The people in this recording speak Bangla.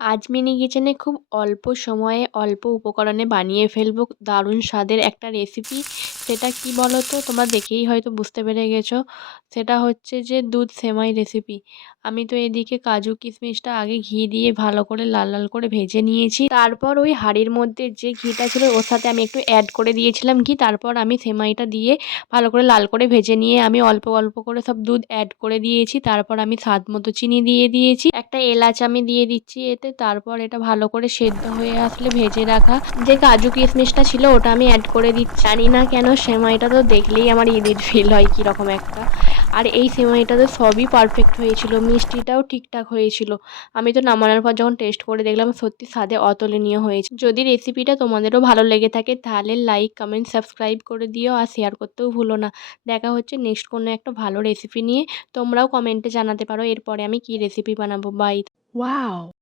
আজ মিনি কিচেনে খুব অল্প সময়ে অল্প উপকরণে বানিয়ে ফেলবো দারুণ স্বাদের একটা রেসিপি। সেটা কি বলো তো? তোমরা দেখেই হয়তো বুঝতে পেরে গেছো। সেটা হচ্ছে যে দুধ সেমাই রেসিপি। আমি তো এদিকে কাজু কিশমিশটা আগে ঘি দিয়ে ভালো করে লাল লাল করে ভেজে নিয়েছি। তারপর ওই হাঁড়ির মধ্যে যে ঘিটা ছিল ওর সাথে আমি একটু অ্যাড করে দিয়েছিলাম ঘি। তারপর আমি সেমাইটা দিয়ে ভালো করে লাল করে ভেজে নিয়ে আমি অল্প অল্প করে সব দুধ অ্যাড করে দিয়েছি। তারপর আমি স্বাদ মতো চিনি দিয়ে দিয়েছি, একটা এলাচ আমি দিয়ে দিচ্ছি এতে। তারপর এটা ভালো করে সেদ্ধ হয়ে আসলে ভেজে রাখা যে কাজু কিশমিশটা ছিল ওটা আমি অ্যাড করে দিচ্ছি। জানি না কেন সেমাইটা তো দেখলেই আমার ঈদের ফিল হয় কীরকম একটা। আর এই সেমাইটাতে সবই পারফেক্ট হয়েছিল, মিষ্টিটাও ঠিকঠাক হয়েছিল। আমি তো নামানোর পর যখন টেস্ট করে দেখলাম সত্যি স্বাদে অতুলনীয় হয়েছে। যদি রেসিপিটা তোমাদেরও ভালো লেগে থাকে তাহলে লাইক কমেন্ট সাবস্ক্রাইব করে দিও আর শেয়ার করতেও ভুলো না। দেখা হচ্ছে নেক্সট কোনো একটা ভালো রেসিপি নিয়ে। তোমরাও কমেন্টে জানাতে পারো এরপরে আমি কী রেসিপি বানাবো। বাই। ওয়াও!